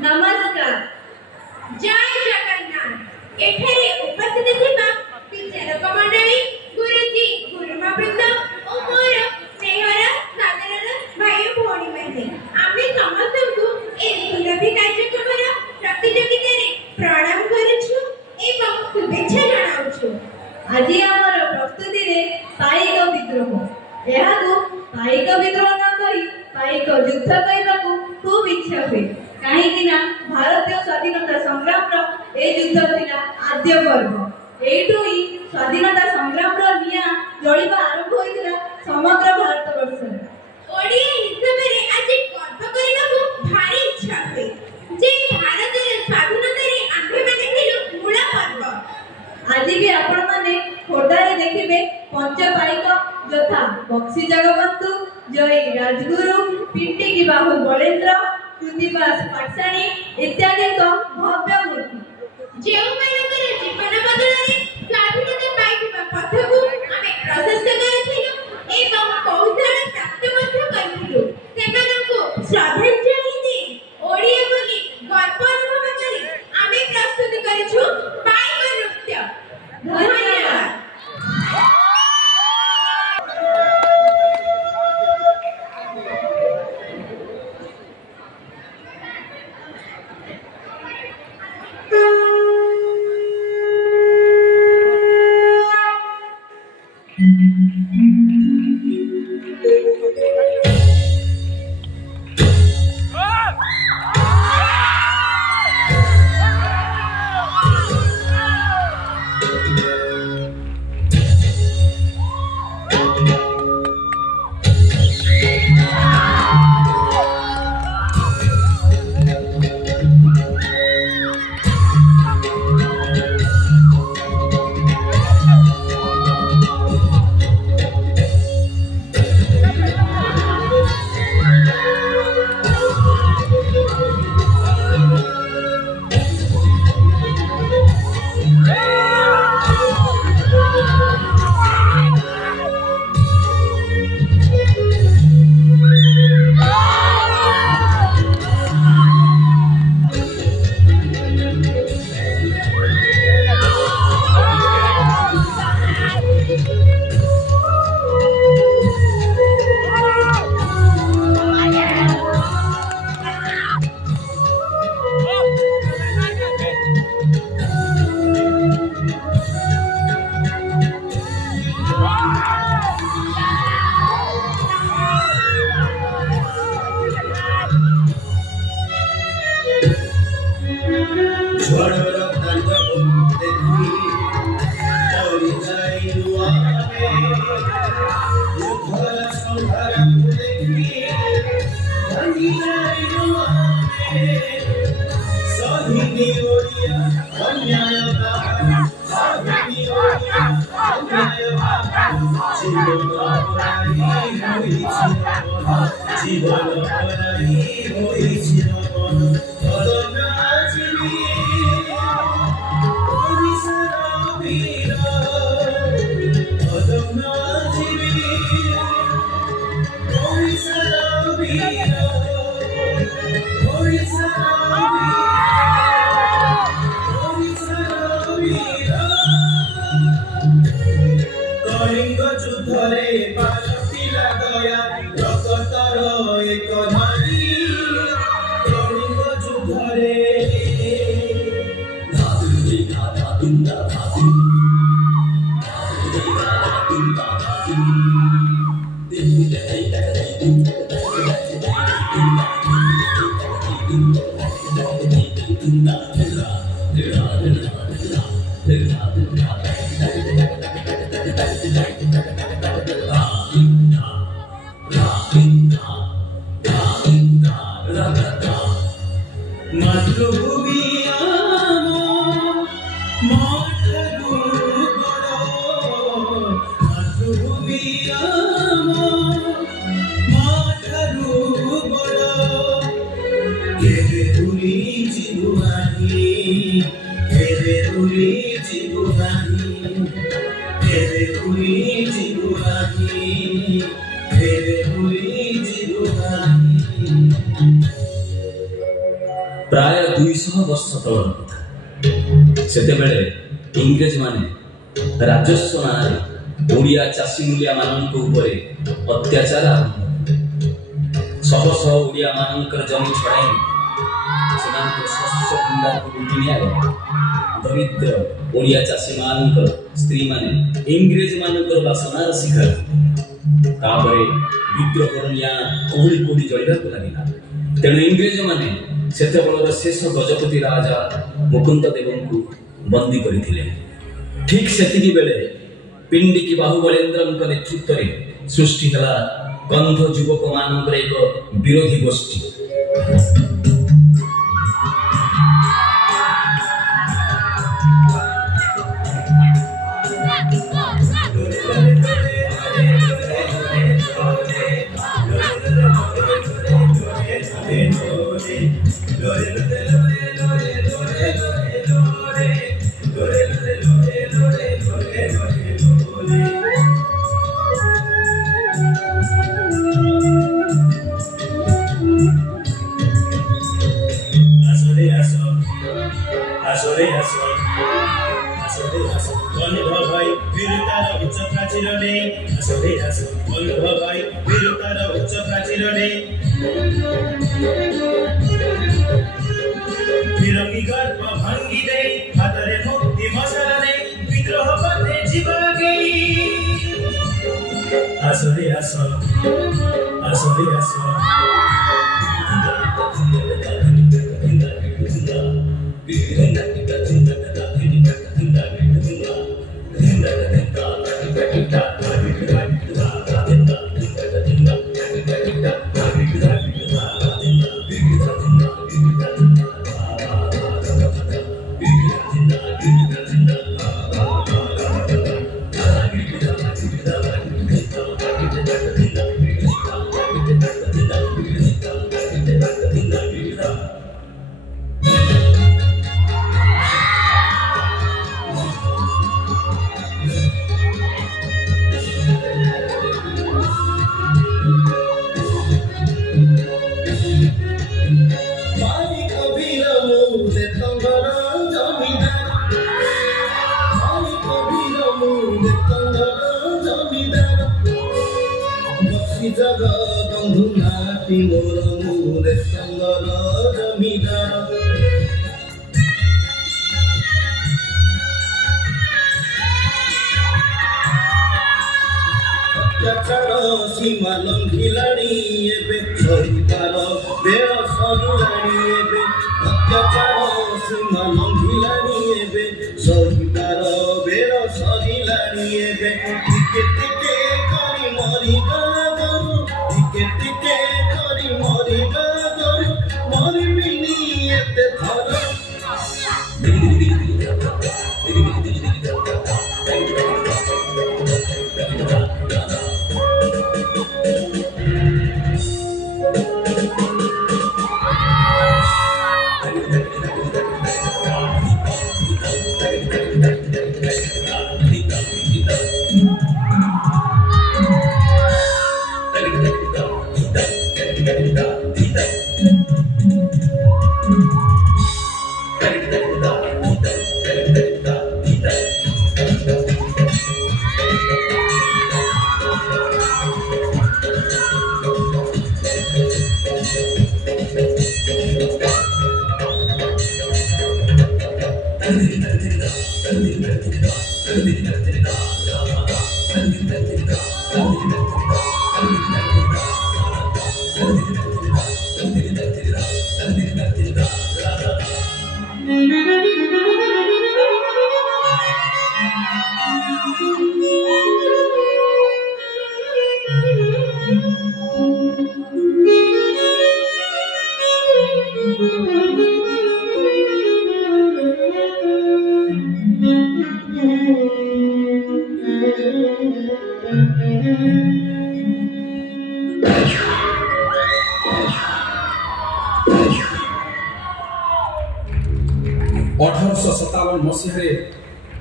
नमस्कार जय जगन्नाथ एठारे उपस्थित थिबा विचारक मंडली गुरुजी गुरुमावृंद और मोर स्नेहर सादरर भाई भौणी माने आमे समस्त को ए सुरभि कार्यक्रमर प्रतियोगिता रे प्रणाम करूछु एवं शुभेच्छा जणाउछु। आज हमर प्रस्तुति रे पाइक विद्रोह एहाको पाइक विद्रोह न कहि पाइक युद्ध कहबाकू खूब इच्छा हुए कहीं भारतीय स्वाधीनता संग्राम ए युद्ध थिला आद्य पर्व एठू ही स्वाधीनता संग्राम निया जलिबा आरंभ होइतिला समग्र भारत वर्ष ओडिया हिसाब रे आज गर्व करबाकू भारी इच्छा हुए जे भारत रे स्वाधीनता रे आम्भे माने थिलु मूला पर्व आज भी आपण माने खोर्धा रे देखिबे पंच पाइक यथा बक्सी जगबंधु जय राजगुरु पिंटी की बाहु बलेन्द्र कृतिबास पाठशाणी इत्यादि भव्य मूर्ति जो मानकर जीवन बदलरे स्वाधीनता पाइबा पथकू आमे प्रशस्त करथिलु एवं कौशल प्राप्त ମଧ୍ୟ करथिलु सेମାନଙ୍କୁ श्रद्धांजलि दे ओडिया बोली गर्व अनुभव करी आमे प्रस्तुत करिछु पाइक नृत्य। धन्यवाद। मातृभूमि प्राय 200 वर्ष तलर कथा। सेतेबेले इंग्रेज माने राजस्व नारे ओडिया चाषी मूलिया मानक उपरे अत्याचार आरंभ शह शह ओडिया मानकर जमी छड़ाई शस्य भंडार को लुटि निया दरिद्र ओडिया चाषी मानकर स्त्री माने इंग्रेज मानकर बासनार शिकार तापरे विद्रोह निया कोहली कोहली जलिबा को लागिला। तेणु इंग्रेज माने सेतेबेलर शेष गजपति राजा मुकुंद देव को बंदी करथिले। ठीक सेतिकी बेले पिंडिकी बाहुबलेन्द्र नेतृत्व में सृष्टि हला गंध युवक मानकर एक विरोधी गोष्ठी।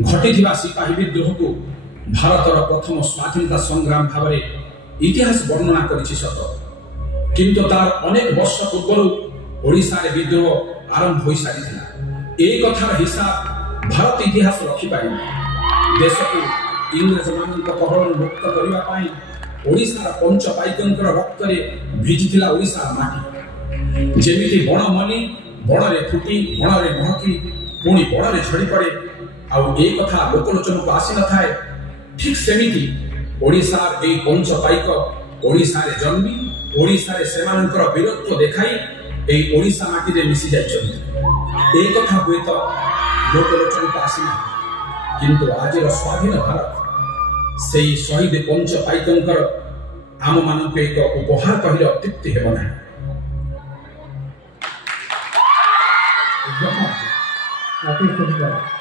घटी सिपाही विद्रोह को भारतर प्रथम स्वाधीनता संग्राम भाव इतिहास वर्णना करिछि सत, किंतु तार अनेक वर्ष पूर्व ओडिशा रे विद्रोह ଆରମ୍ଭ ହୋଇସାରିଥିଲା। এই କଥାର ହିସାବ ଭାରତ ଇତିହାସ ରଖିପାରିବ। ଦେଶକୁ ଇଂରେଜମାନଙ୍କ କବଳରୁ ମୁକ୍ତ କରିବା ପାଇଁ ଓଡ଼ିଶାର ପଞ୍ଚ ପାଇକଙ୍କର ରକ୍ତରେ ଭିଜିଥିଲା ଓଡ଼ିଶାର ମାଟି। ଯେମିତି ବଣ ମନି ବଣରେ ଫୁଟି ବଣରେ ମହକି ପୁଣି ବଣରେ ଝଡ଼ି ପଡ଼େ, ଆଉ এই କଥା ଲୋକଲୋଚନକୁ ଆସିନଥାଏ, ଠିକ୍ ସେମିତି ଓଡ଼ିଶାର এই ପଞ୍ଚ ପାଇକ ଓଡ଼ିଶାରେ ଜନ୍ମି ଓଡ଼ିଶାରେ ସେମାନଙ୍କର ବୀରତ୍ୱ ଦେଖାଇ এই ଓଡ଼ିଶା ମାଟିରେ ମିଶି ଯାଇଛନ୍ତି। এই କଥା ହୁଏତ ଲୋକଲୋଚନକୁ ଆସିନାହିଁ, କିନ୍ତୁ ଆଜିର ସ୍ୱାଧୀନ ଭାରତ ସେହି ଶହୀଦ ପଞ୍ଚ ପାଇକଙ୍କର ଆମମାନଙ୍କୁ ଏକ ଉପହାର କହିଲେ ଅତ୍ୟୁକ୍ତି ହେବ ନାହିଁ। ଅତି ସୁନ୍ଦର।